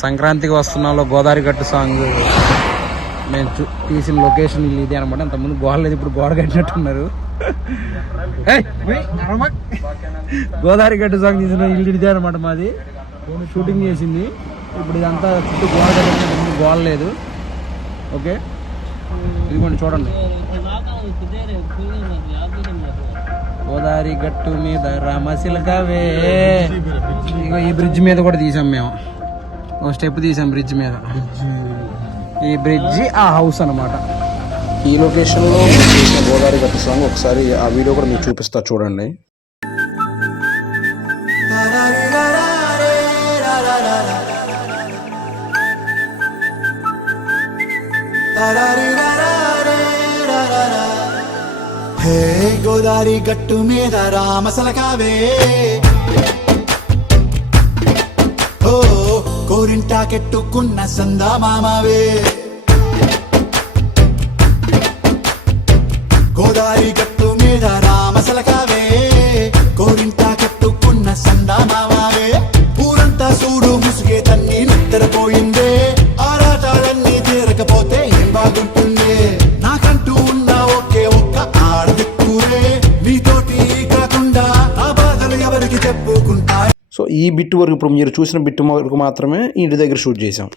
సంక్రాంతికి వస్తున్నాలో గోదావరి గట్టు సాంగ్ నేను తీసిన లొకేషన్ ఇల్లు ఇది అనమాట. అంతకుముందు గోడ లేదు, ఇప్పుడు గోడ కట్టినట్టున్నారు. గోదావరి గట్టు సాంగ్ తీసిన ఇల్లు ఇదే అనమాట మాది. షూటింగ్ చేసింది. ఇప్పుడు ఇదంతా చుట్టూ గోడ కట్టినట్టు, గోడ లేదు. ఓకే, ఇదిగోండి చూడండి, గోదావరి గట్టు మీద రామశిలకవే. ఇగో ఈ బ్రిడ్జ్ మీద కూడా తీసాం మేము, ఒక స్టెప్ తీసాం బ్రిడ్జ్ మీద. ఈ బ్రిడ్జ్ ఆ హౌస్ అనమాట. ఈ లొకేషన్లో తీసిన గోదావరి గట్టు సాంగ్ ఒకసారి ఆ వీడియో కూడా మీకు చూపిస్తా చూడండి. హే గోదావరి గట్టు మీద రామశిలకవే, ఓ కోరింటాకెట్టుకున్న సందా మామవే. గోదావరి గట్టు మీద రామశిలకవే, కోరింటాకెట్టుకున్న సందా మామవే. ఊరంతా చూడు ముసుగే తన్ని నిద్రపోయిందే, ఆరాటాలన్నీ తీరకపోతే ఏం బాగుంటుంది. నాకంటూ ఉన్న ఒకే ఒక్క ఆడదిక్కురే, నీతోటి కాకుండా ఆ బాధలు ఎవరికి చెప్పుకుంటా. సో ఈ బిట్ వరకు, ఇప్పుడు మీరు చూసిన బిట్ వరకు మాత్రమే ఇంటి దగ్గర షూట్ చేసాం.